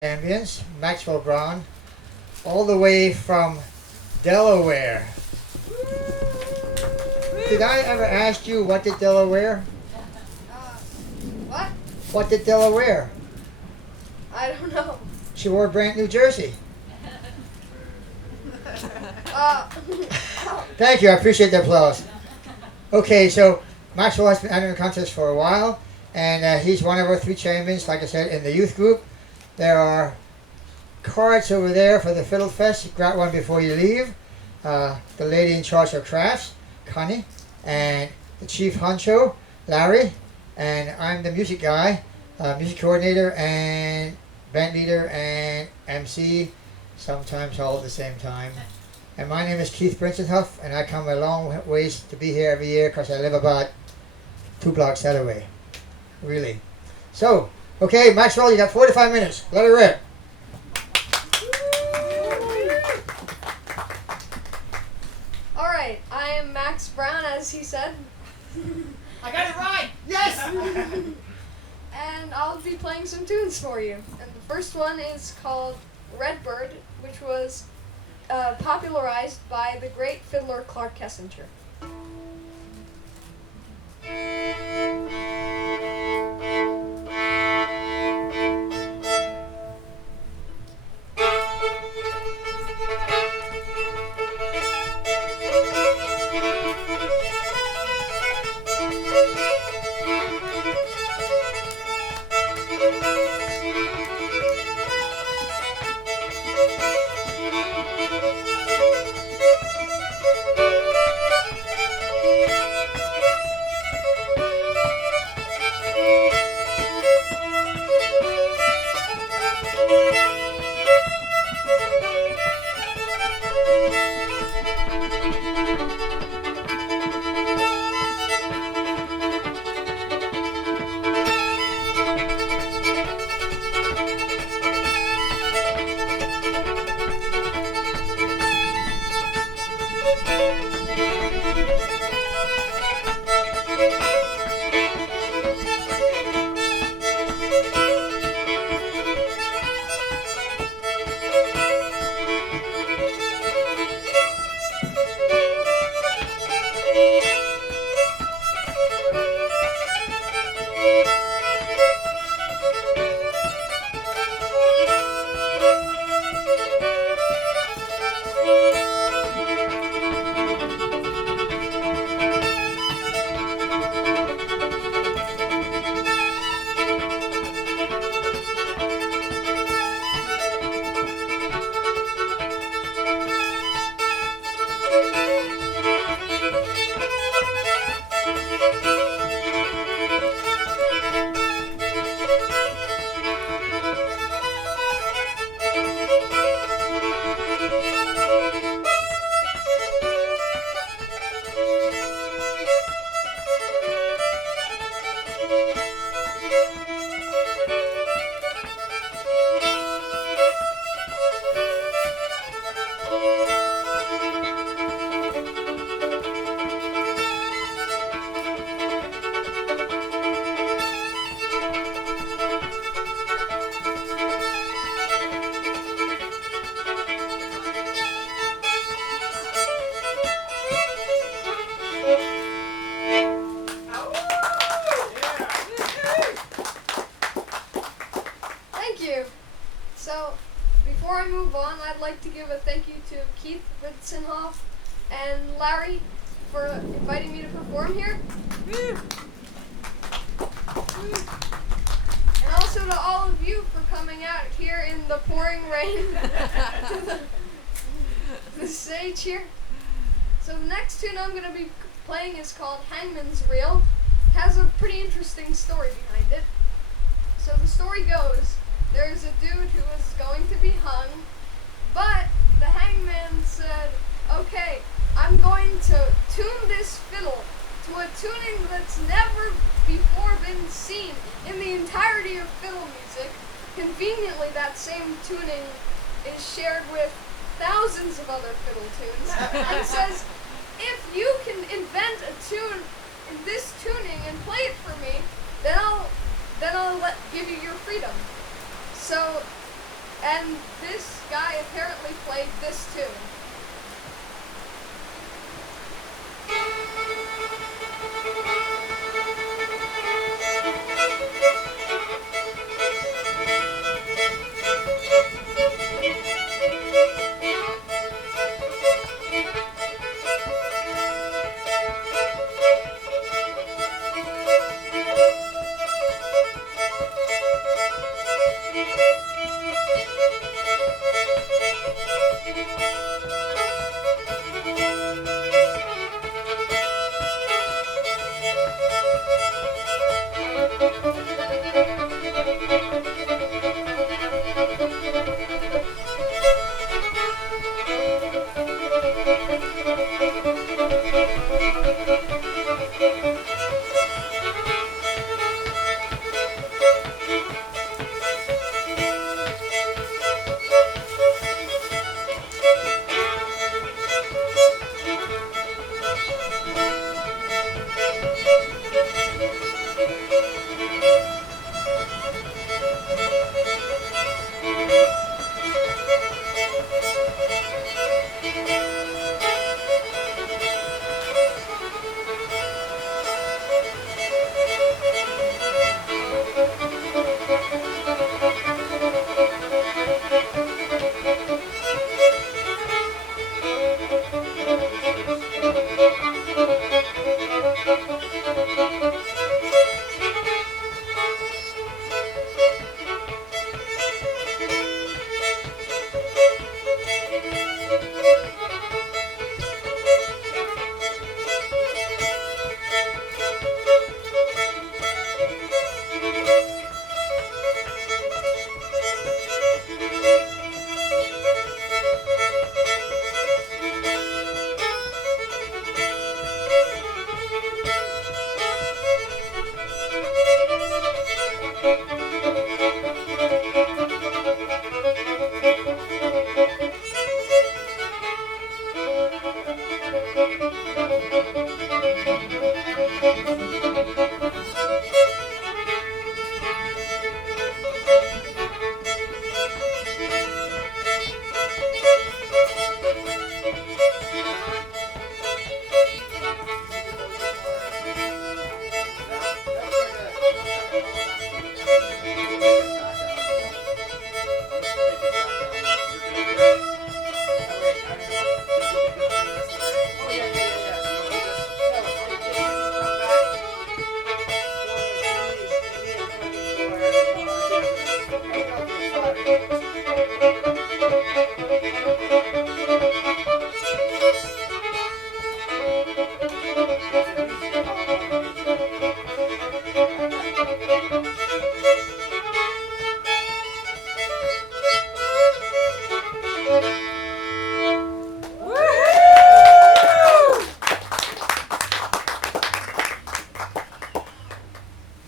Champions, Maxwell Brown, all the way from Delaware. Did I ever ask you what did Delaware? What? What did Delaware? I don't know. She wore brand New Jersey. Thank you, I appreciate the applause. Okay, so Maxwell has been entering the contest for a while, and he's one of our three champions, like I said, in the youth group. There are cards over there for the Fiddle Fest. Grab one before you leave. The lady in charge of crafts, Connie, and the chief honcho, Larry, and I'm the music guy, music coordinator, and band leader, and MC, sometimes all at the same time. And my name is Keith Brinsenhoff, and I come a long ways to be here every year because I live about 2 blocks that away. Really. So, okay, Maxwell, you got 45 minutes. Let it rip. Alright, I am Max Brown, as he said. I got it right! Yes! And I'll be playing some tunes for you. And the first one is called Red Bird, which was popularized by the great fiddler Clark Kessinger. So, before I move on, I'd like to give a thank you to Keith Ritzenhoff and Larry for inviting me to perform here. And also to all of you for coming out here in the pouring rain to the stage here. So the next tune I'm going to be playing is called Hangman's Reel. It has a pretty interesting story behind it. So the story goes, there's a dude who was going to be hung, but the hangman said, okay, I'm going to tune this fiddle to a tuning that's never before been seen in the entirety of fiddle music. Conveniently, that same tuning is shared with thousands of other fiddle tunes, and says, if you can invent a tune in this tuning and play it for me, then I'll give you your freedom. So And this guy apparently played this tune.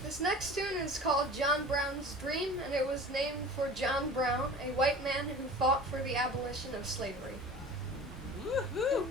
This next tune is called John Brown's Dream, and it was named for John Brown, a white man who fought for the abolition of slavery. Woohoo!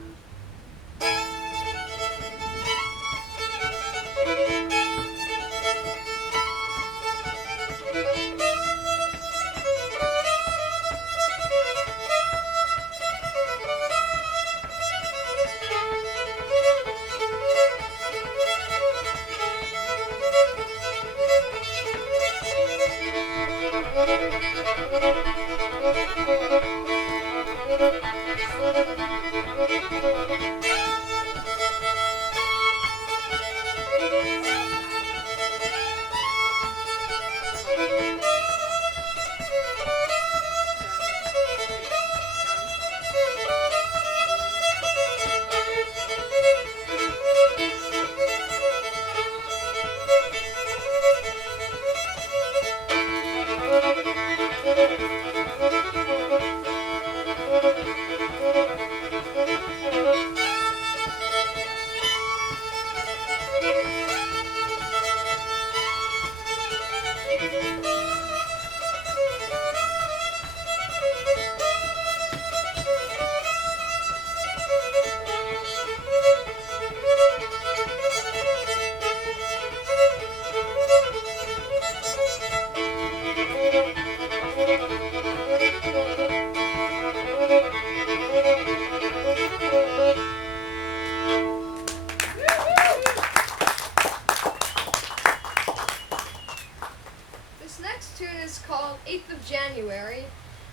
January,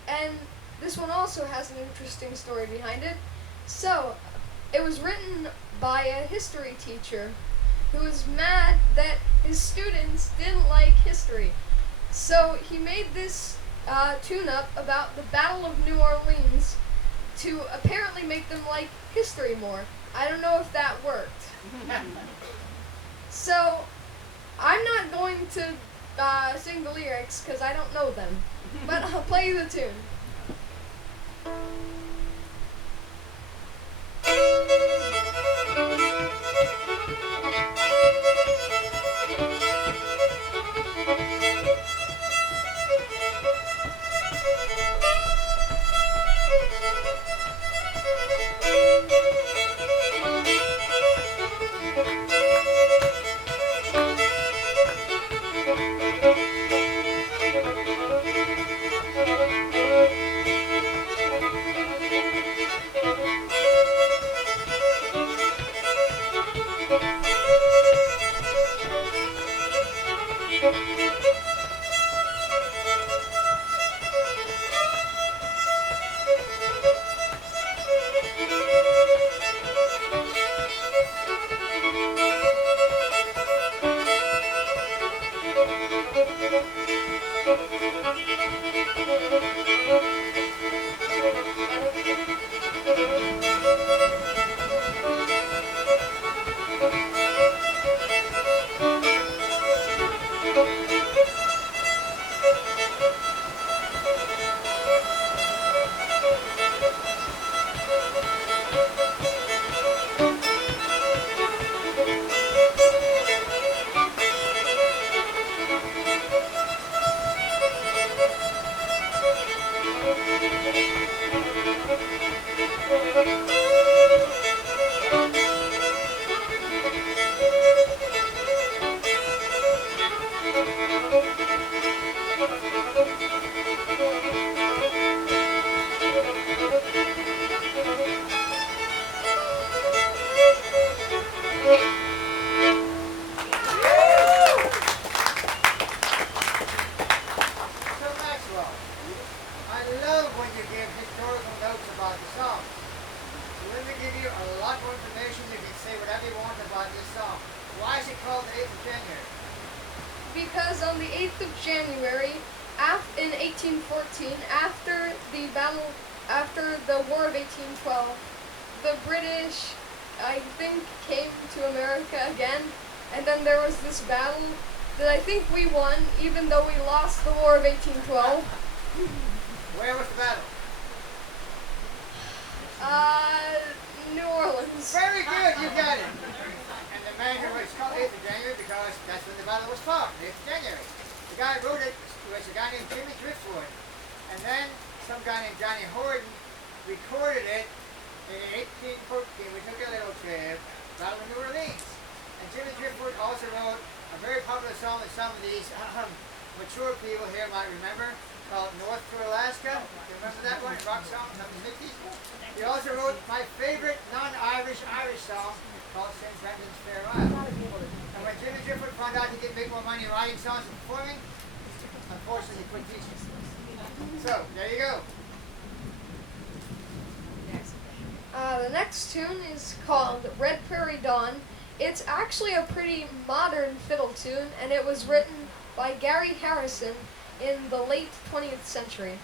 and this one also has an interesting story behind it. So, it was written by a history teacher who was mad that his students didn't like history. So he made this tune-up about the Battle of New Orleans to apparently make them like history more. I don't know if that worked. So I'm not going to sing the lyrics because I don't know them, but I'll play you the tune. So Maxwell, I love when you give historical notes about the song. So let me give you a lot more information. You can say whatever you want about this song. Why is it called the 8th of January? Because on the 8th of January, in 1814, after the War of 1812, the British, I think, came to America again, and then there was this battle that I think we won, even though we lost the War of 1812. Where was the battle? New Orleans. Very good, you got it. And the man who was called 8th of January because that's when the battle was fought, 8th of January. The guy who wrote it was a guy named Jimmy Driftwood. And then some guy named Johnny Horton recorded it in 1814. We took a little trip, Battle of New Orleans. And Jimmy Driftwood also wrote a very popular song that some of these mature people here might remember, called North to Alaska. You remember that one? Rock song from the 50s? He also wrote my favorite non-Irish song called St. Brendan's Farewell. And when Jimmy Driftwood found out he could make more money writing songs than performing, unfortunately he quit teaching. So, there you go. The next tune is called Red Prairie Dawn. It's actually a pretty modern fiddle tune, and it was written by Gary Harrison in the late 20th century.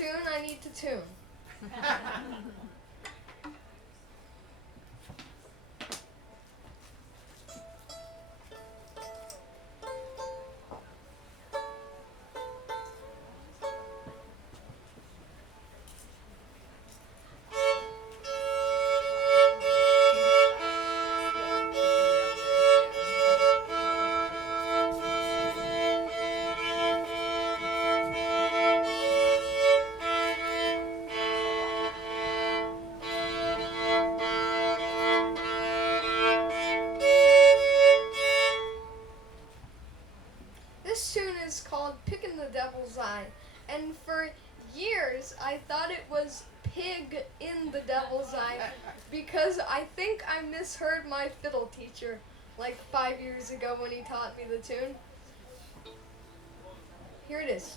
tune I need to tune. This tune is called Pickin' the Devil's Eye, and for years I thought it was Pig in the Devil's Eye because I think I misheard my fiddle teacher like 5 years ago when he taught me the tune. Here it is.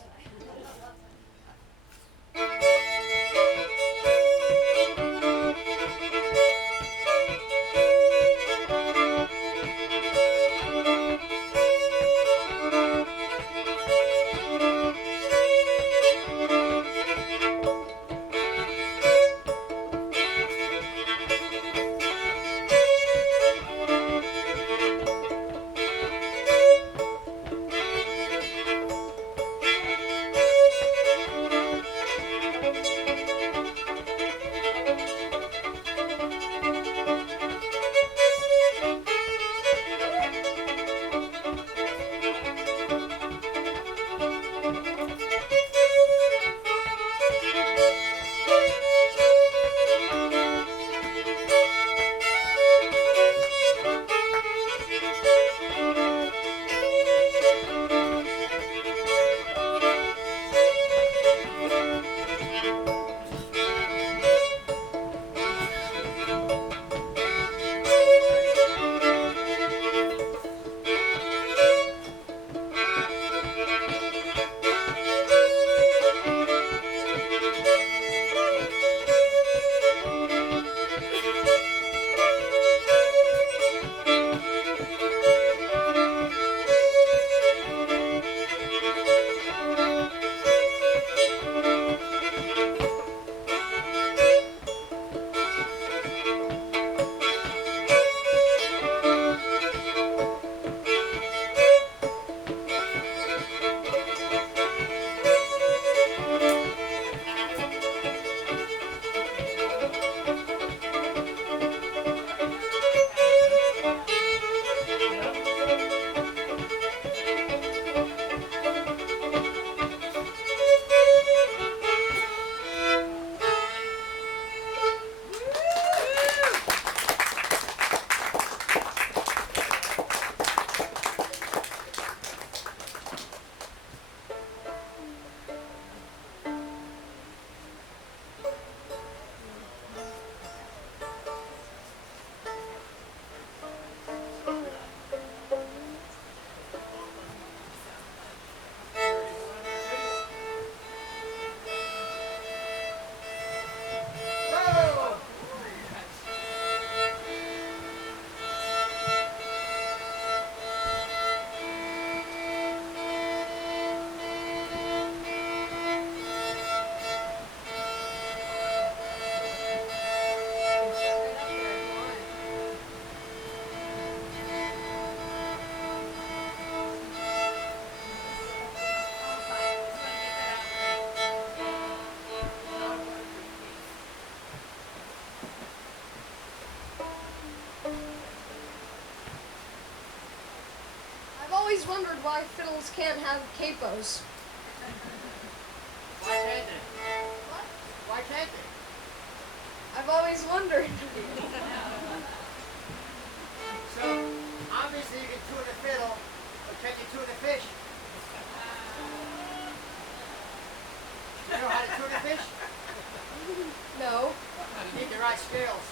Always wondered why fiddles can't have capos. Why can't they? What? Why can't they? I've always wondered. So, obviously you can tune a fiddle, but can you tune a fish? You know how to tune a fish? No. You need the right scales.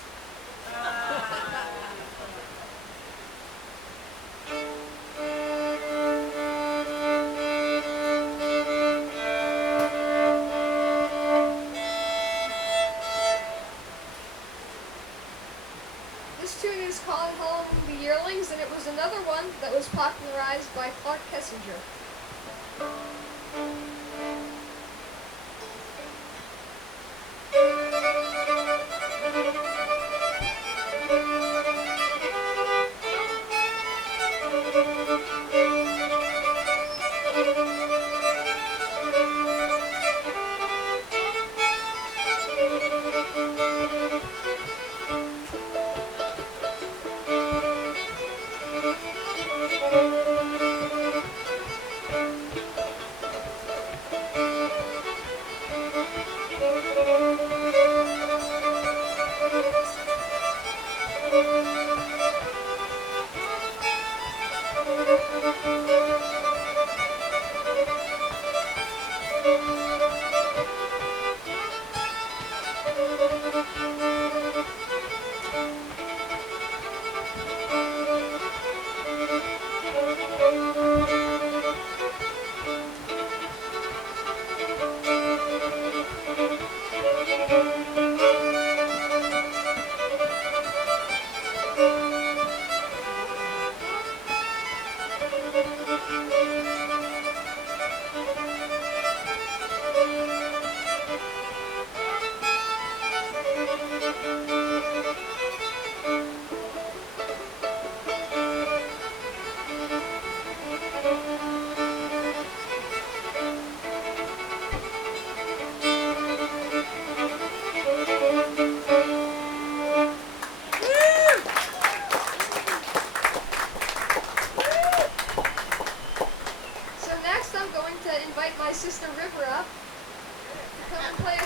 This tune is called Home the Yearlings, and it was another one that was popularized by Clark Kessinger.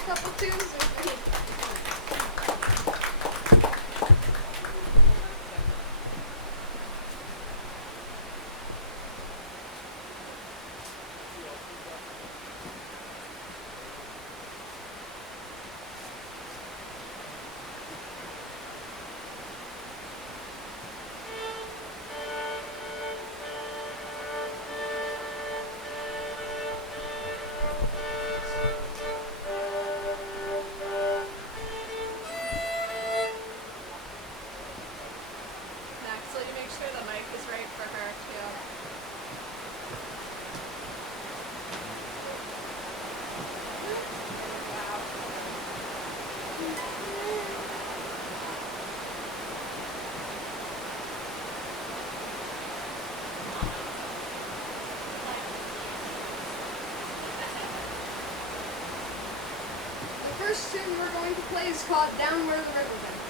couple tunes with me. Max, will you make sure the mic is right for her too? Wow. The first tune we're going to play is called Down Where the River Bends.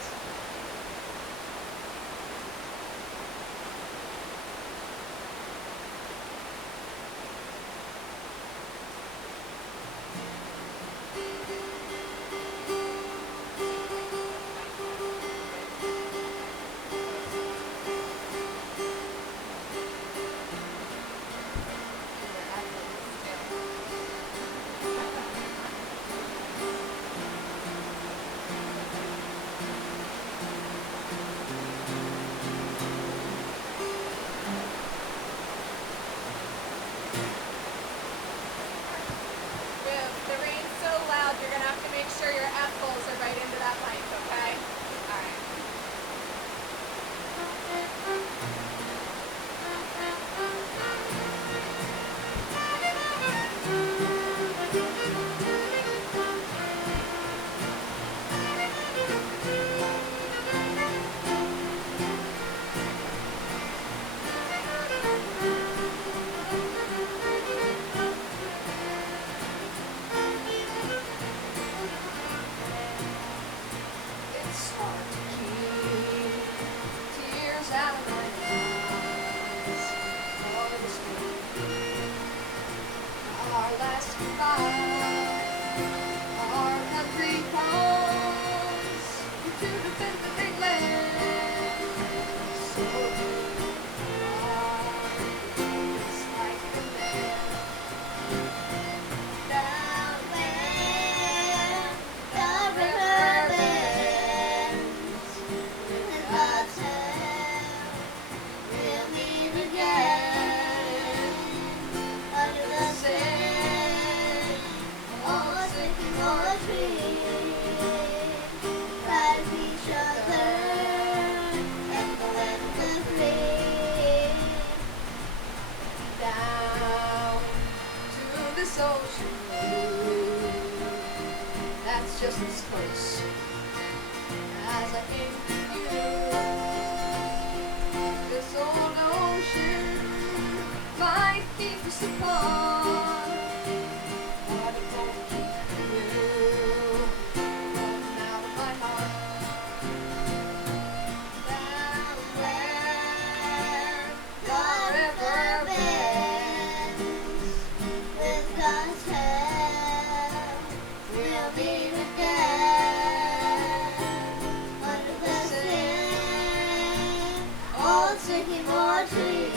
Viv, the rain's so loud, you're gonna have to make sure your F holes are right into that mic, okay? Alright. It's hard to keep tears out of my eyes for the street. Our last goodbye, our country calls to defend the big land. So it's like the man down there, the river bends. With God's help, we'll meet again under the same old sycamore tree. Right of each other and the land of free. Down to this ocean blue, that's just as close as I came to you. This old ocean might keep us apart, but it won't keep you from out of my heart. Down where the river bends, with God's help, we'll meet again under the same old sycamore tree.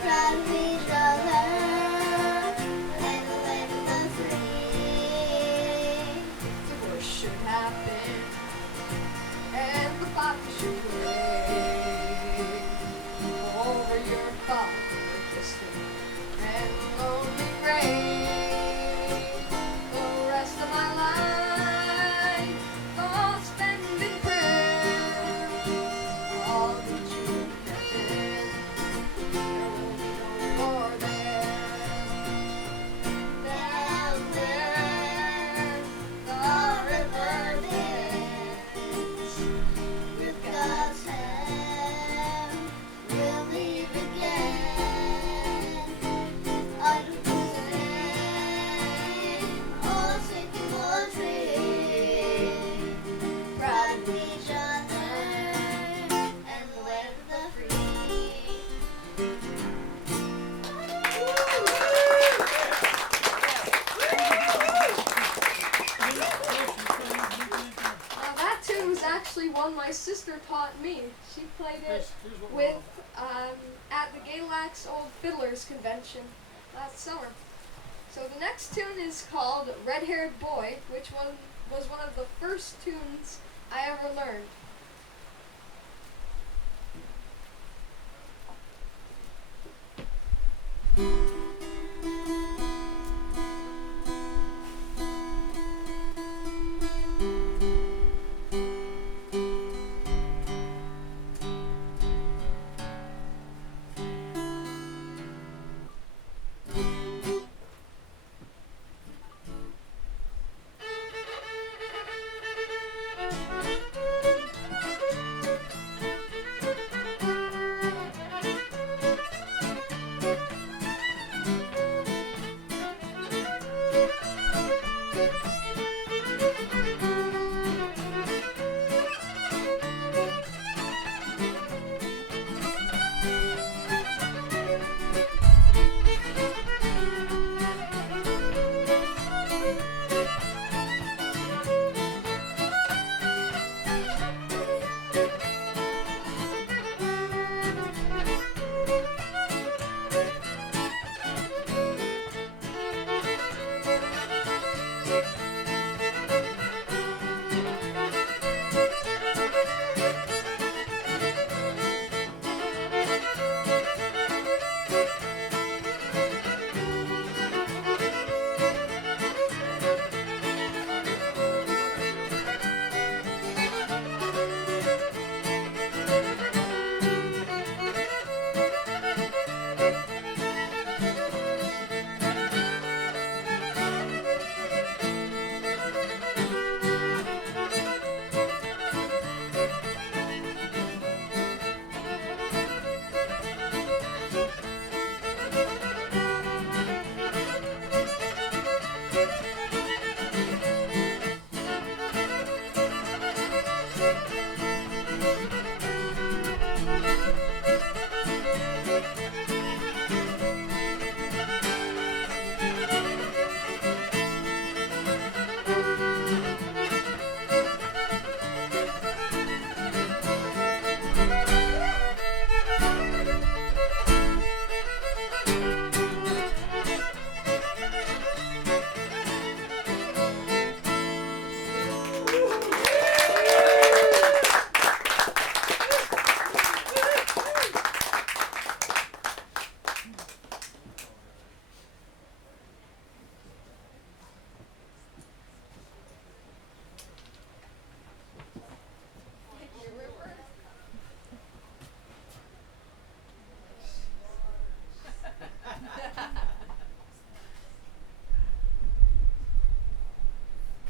Proud of each other. actually one my sister taught me. She played it Here's what with at the Galax Old Fiddlers Convention last summer. So the next tune is called Red Haired Boy, which was one of the first tunes I ever learned.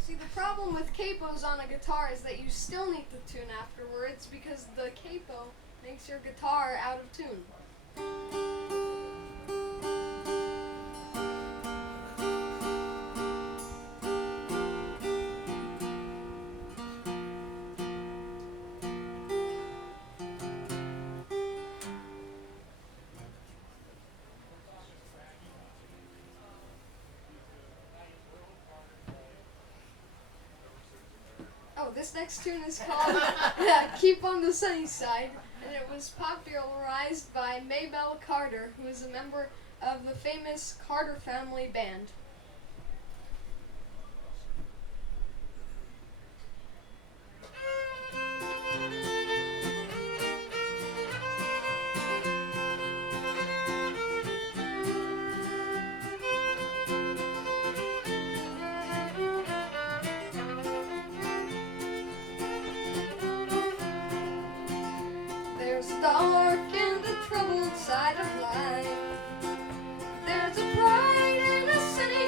See, the problem with capos on a guitar is that you still need to tune afterwards because the capo makes your guitar out of tune. Oh, this next tune is called Keep on the Sunny Side, and it was popularized by Maybelle Carter, who is a member of the famous Carter Family Band. There's a dark and the troubled side of life. There's a bright and a sunny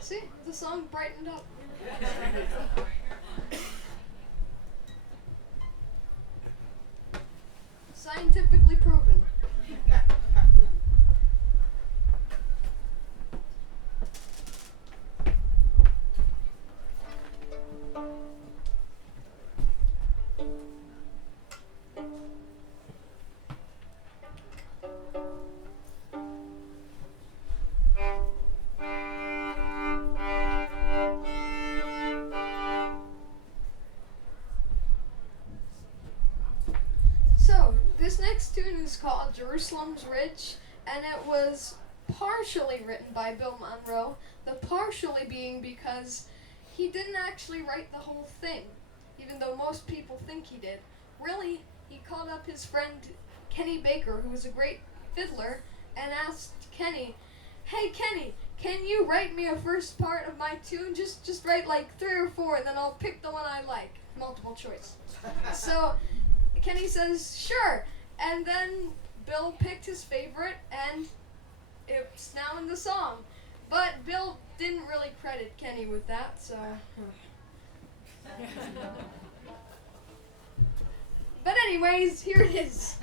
See, the song brightened up. Scientifically proven. So, this next tune is called Jerusalem's Ridge, and it was partially written by Bill Monroe, the partially being because he didn't actually write the whole thing, even though most people think he did. Really, he called up his friend Kenny Baker, who was a great fiddler, and asked Kenny, "Hey Kenny, can you write me a first part of my tune? Just write like 3 or 4, and then I'll pick the one I like." Multiple choice. So Kenny says, "Sure." And then Bill picked his favorite, and it's now in the song. But Bill didn't really credit Kenny with that, so. But anyways, here it is.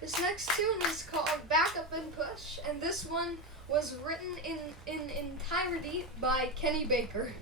This next tune is called Back Up and Push, and this one was written in entirety by Kenny Baker.